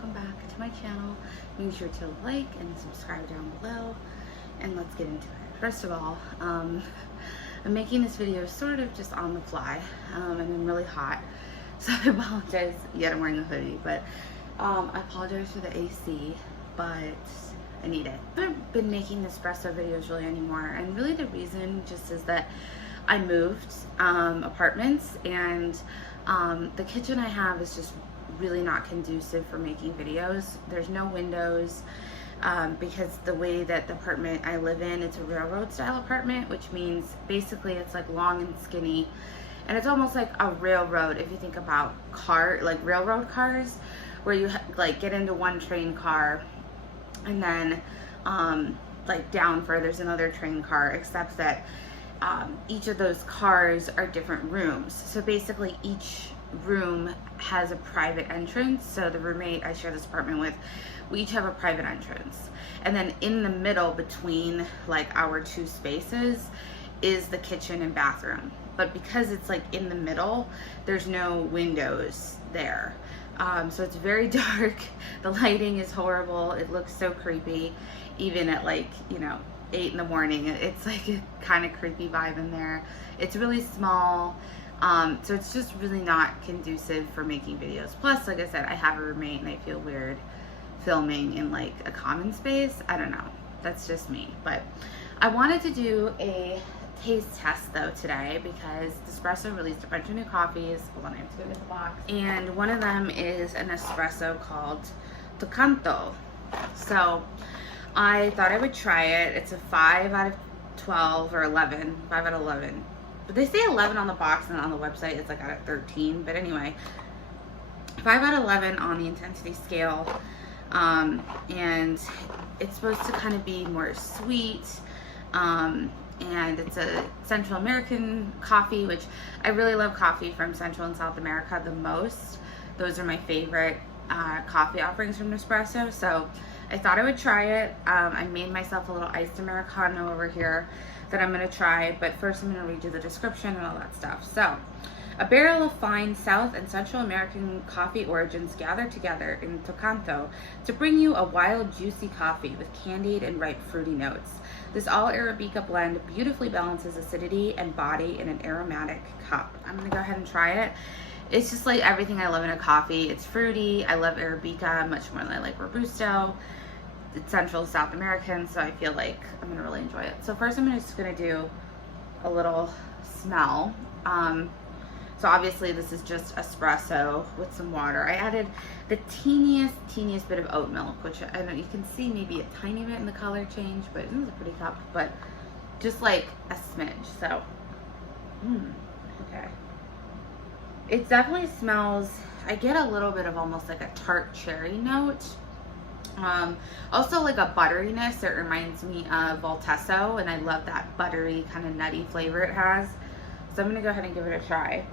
welcome back to my channel. Make sure to like and subscribe down below, and let's get into it. First of all, I'm making this video sort of just on the fly, and I'm really hot, so I apologize. Yet I'm wearing a hoodie, but I apologize for the AC, but I need it. I haven't been making Nespresso videos really anymore, and really the reason just is that I moved apartments, and the kitchen I have is just really not conducive for making videos. There's no windows because the way that the apartment I live in, it's a railroad style apartment, which means basically it's like long and skinny, and it's almost like a railroad if you think about railroad cars, where you like get into one train car and then like down further there's another train car, except that each of those cars are different rooms. So basically each room has a private entrance. So the roommate I share this apartment with, we each have a private entrance, and then in the middle between like our two spaces is the kitchen and bathroom. But because it's like in the middle, there's no windows there, so it's very dark. The lighting is horrible. It looks so creepy even at 8 in the morning. It's like a kind of creepy vibe in there. It's really small, so it's just really not conducive for making videos. Plus, like I said, I have a roommate and I feel weird filming in like a common space. I don't know, that's just me. But I wanted to do a taste test though today, because Nespresso released a bunch of new coffees. Hold on, I have to go get the box. And one of them is an espresso called Toccanto. So I thought I would try it. It's a 5 out of 12 or 11, 5 out of 11. But they say 11 on the box, and on the website it's like out of 13. But anyway, 5 out of 11 on the intensity scale. And it's supposed to kind of be more sweet. And it's a Central American coffee, which I really love coffee from Central and South America the most. Those are my favorite coffee offerings from Nespresso. So I thought I would try it. I made myself a little iced Americano over here that I'm gonna try, but first I'm gonna read you the description and all that stuff. So, a barrel of fine South and Central American coffee origins gather together in Toccanto to bring you a wild, juicy coffee with candied and ripe fruity notes. This all Arabica blend beautifully balances acidity and body in an aromatic cup. I'm gonna go ahead and try it. It's just like everything I love in a coffee. It's fruity. I love Arabica much more than I like Robusto. It's Central South American, so I feel like I'm gonna really enjoy it. So first I'm just gonna do a little smell. So obviously this is just espresso with some water. I added the teeniest bit of oat milk, which I know you can see maybe a tiny bit in the color change, but it was a pretty cup, but just like a smidge. So, okay. It definitely smells, I get a little bit of almost like a tart cherry note. Also like a butteriness. It reminds me of Voltesso, and I love that buttery kind of nutty flavor it has. So I'm gonna go ahead and give it a try.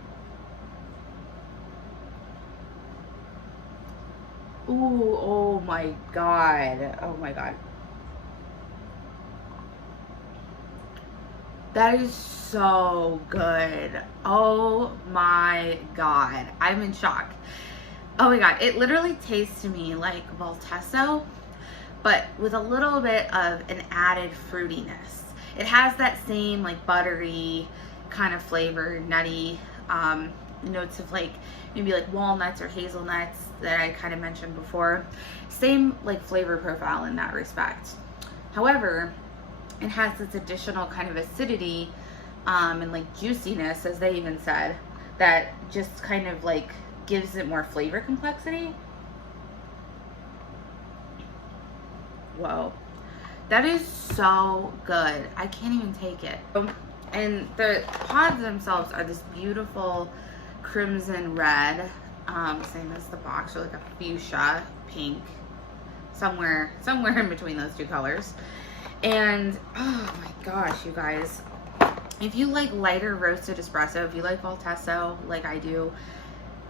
Ooh, oh my god. Oh my god. That is so good. Oh my god. I'm in shock. Oh my god. It literally tastes to me like Voltesso, but with a little bit of an added fruitiness. It has that same like buttery kind of flavor, nutty notes of like maybe like walnuts or hazelnuts that I kind of mentioned before. Same like flavor profile in that respect. However, it has this additional kind of acidity and like juiciness, as they even said, that just kind of like gives it more flavor complexity. Whoa, that is so good. I can't even take it. And the pods themselves are this beautiful crimson red, same as the box, or like a fuchsia pink, somewhere in between those two colors. And oh my gosh, you guys, if you like lighter roasted espresso, if you like Voltesso like I do,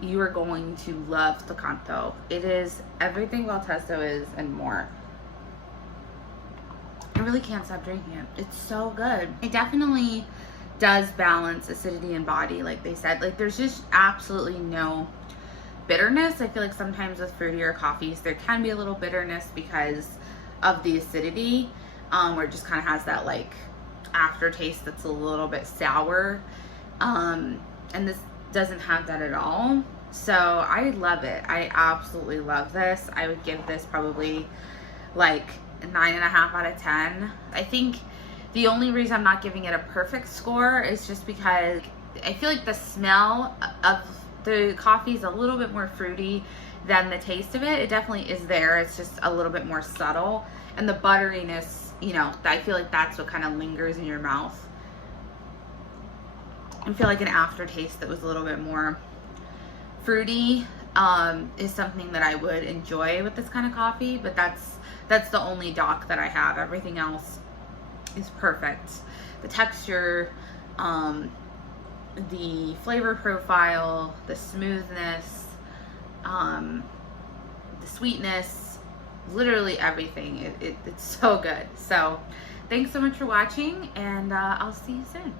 you are going to love Toccanto. It is everything Voltesso is and more. I really can't stop drinking it. It's so good. It definitely does balance acidity and body, like they said. Like there's just absolutely no bitterness. I feel like sometimes with fruitier coffees, there can be a little bitterness because of the acidity, where it just kind of has that like aftertaste that's a little bit sour. And this doesn't have that at all. So I love it. I absolutely love this. I would give this probably like 9.5 out of 10. I think the only reason I'm not giving it a perfect score is just because I feel like the smell of the coffee is a little bit more fruity than the taste of it. It definitely is there. It's just a little bit more subtle. And the butteriness, you know, I feel like that's what kind of lingers in your mouth. I feel like an aftertaste that was a little bit more fruity is something that I would enjoy with this kind of coffee, but that's the only dock that I have. Everything else is perfect. The texture, the flavor profile, the smoothness, the sweetness, literally everything. It's so good. So thanks so much for watching, and I'll see you soon.